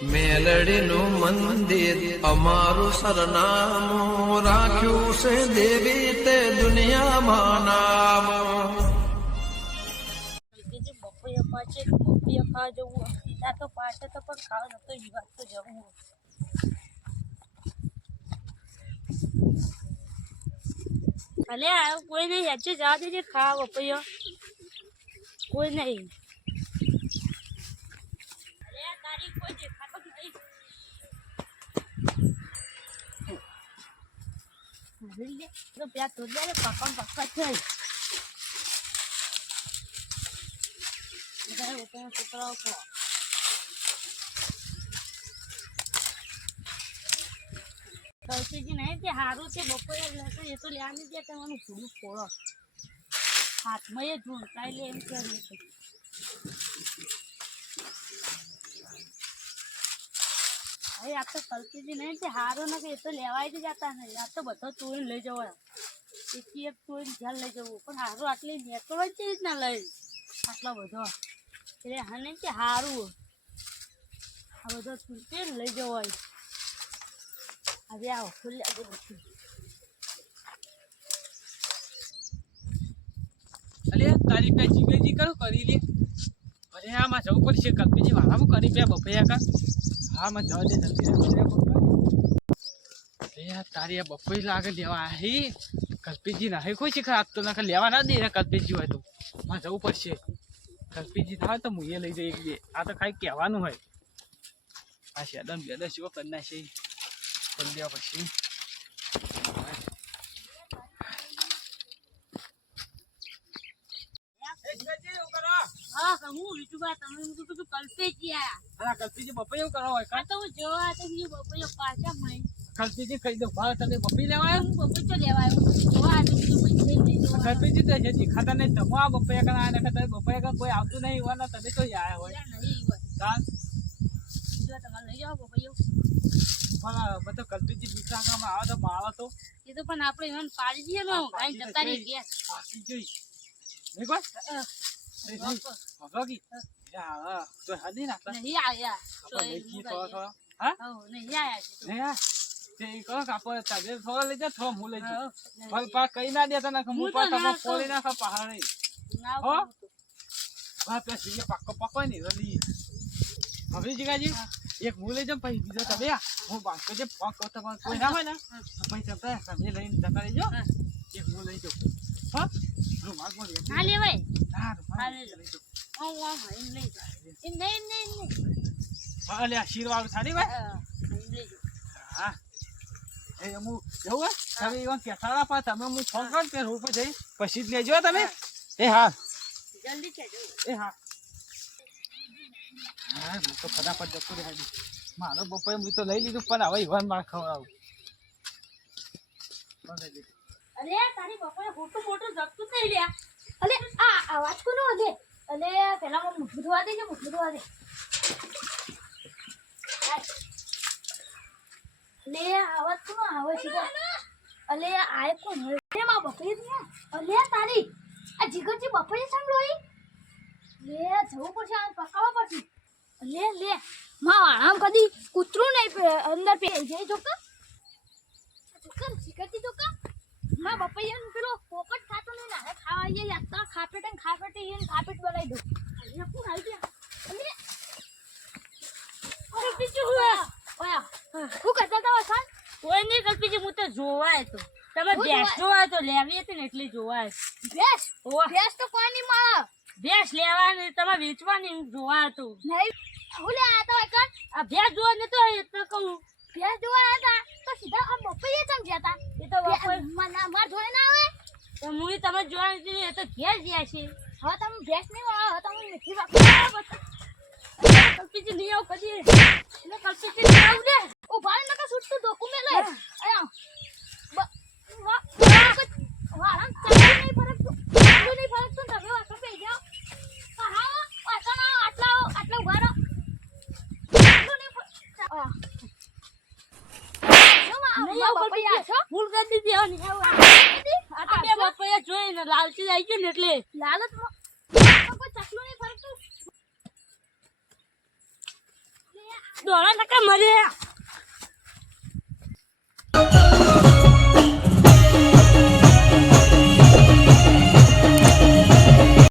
મેલડીનું મંદિર અમારું સરનામું રાખ્યું છે દેવી તે દુનિયામાં નામ. બપોયા પાછે બપોયા ખાવા જવું સીધા તો પાછે તો પણ ખાવા નતો એ વાત તો જવું. ભલે કોઈ નહીં હેચે જવા દેજે ખાવા બપોયા કોઈ નહીં. તારી કોઈ દેખાતો નહીં. તો પ્યાર તો દે પપ્પા પપ્પા થઈ છોકરાઓ તો કૌશિકજી નહીં તે સારું છે બપોરે લેતો એ તો લેવા નહીં ગયા તમારું થોડું ફોડો હાથમાં એ ઝૂંટાઈ લે એમ કરે છે. હવે આ તો કલ્પીજી નહીં તે સારું નથી એ તો લેવાય જ જતા નહીં. આ તો બધો ચોરીને લઈ જવાય એક ચોરીને ધ્યાન લઈ જવું પણ સારું આટલી નેકળવા જ રીતના લઈ આટલો બધો એટલે હા નહીં કે સારું આ બધો ચોરીને લઈ જવાય. હવે આવો ખુલ્લે આજે બધું અલે તારી પે જીગેજી કરું કરી લે. અરે હા માં જવું પડશે કલ્પીજી વાળામાં કરી પે બપૈયા કર. હા માં જવા દે જલ્દી યાર તારી આ બપોઈ લાગે લેવા આવી કલ્પીજી ના કોઈ શીખર આપતો ના લેવા ના દે કલ્પીજી હોય તો માં જવું પડશે. કલ્પીજી થાય તો હું એ લઈ જઈ એક બે આ તો ખાલી કહેવાનું હોય. આ શેદન બેદન શિવો કરી નાખશે ખોલી દેવા પછી. હા હું વિટુબા તમે કીધું કલ્પેજી આયા કલ્પીજી બપોઈ એવું કરવા હોય આ તો હું જોવા તો બપોરે પાછા મળી કલ્પીજી કહી દો ભાવ તને બપી લેવા હું બપોર તો લેવા આવ્યો જોવા તો પૈસા કલ્પીજી તો છે ખાતા નહીં તમે આ બપૈયા કરા આને ખાતા બપૈયા કર કોઈ આવતું નહીં હોવાના તમે તો આયા હોય નહીં હોય તાન જો તમે લઈ જાઓ બપોર પણ બધો કલ્પીજી બીજા કામ આવે તો માળો તો એ તો પણ આપણે એને પાડી દઈએ ને કાઈ જતા રહી ગયા પાકી જોઈ નહીં બસ ભગી યા તો હદી નાખતા નહીં આયા હા નહીં આયા તે કહો કાપો તાગે થોડો લઈ જા થોડો હું લઈ જાઉં ફલ પા કઈ ના દેતા ના હું પા તમે ફોડી નાખો પહાડી હો બા પે સીએ પાકો પાકો ની રલી હવે જીગાજી એક હું લઈ જાઉં પછી બીજો તમે હું બાસ્કો જે ફોન કરો તમારે કોઈ ના હોય ને પછી તમે તમે લઈને જતા રહેજો એક હું લઈ જાઉં હા રૂમાલ બોલ ના લેવાય ના રૂમાલ લઈ જાઉં હું એમ લઈ જા એમ નહીં હા લે આશીર્વાદ સારી ભાઈ લઈ જા હા એ હું જવું તમે એવા કેસાડા પા તમે હું ફોન કર કે રોડ પર જઈ પછી જ લેજો તમે એ હા જલ્દી કહેજો એ હા હા હું તો ફટાફટ જતો રહે મારો બપોરે હું તો લઈ લીધું પણ હવે ઈવન માર ખવડાવું અરે તારી બપોરે મોટું જગતું થઈ લ્યા અલે આ અવાજ કોનો હદે અલે પેલા હું મુઠું ધોવા દે અલે આવાજ કોનો આવે છે અલે આય કોણ હે માં બપોરે અલે તારી આ જીગરજી બપોરે સાંભળોઈ લે જવું પડશે આ પકાવવા પડશે લે માં આરામ કદી કૂતરું નહીં અંદર પે જઈ જોકા જીગરજી જોકા માં બપૈયા પેલો પોપટ ખાતો ને ના ખાવા ये યાત્રા ખાપેટ બનાવી દો અહીંયા કોણ આવી ગયા અરે બીજું ઓયા હું કહેતા હતા વસાન કોઈ નહીં કલ્પીજી હું તો જોવાય તો તમે ભેંસ જોવાય તો લેવી હતી ને એટલે જોવાય ભેંસ તો કોઈ નહીં મળે ભેંસ લેવાની તમે વેચવાની જોવા તો નહીં હું લે આ તો એકન આ ભેંસ જોવા ને તો એટલે કહું ભેંસ જોવા હતા તો સીધા આ બપૈયા ચમ ગયા હતા એ તો બપોર માર જોઈ ના આવે તો મુઈ તમે જોવાની એ તો ભેંસ ગયા છે હવે તમે ભેંસ નહીં વાળો હવે તમે મીઠી વાત કલ્પીજી નહીં આવ કદી એને કલ્પીજી નહીં આવ દે ઓ ભાઈ નકા છૂટતું ધોકું મે લે આયા વાળા નહીં ફરક તો તમે વાસો પે જાઓ હા આટલા ઉભા રહો ફૂલ કરી દીધી આ બે બપૈયા જોઈને લાલચી આવી ગયો ને એટલે લાલચમાં કોઈ ચકલું નહીં ફરતું દોડા ટકા મરે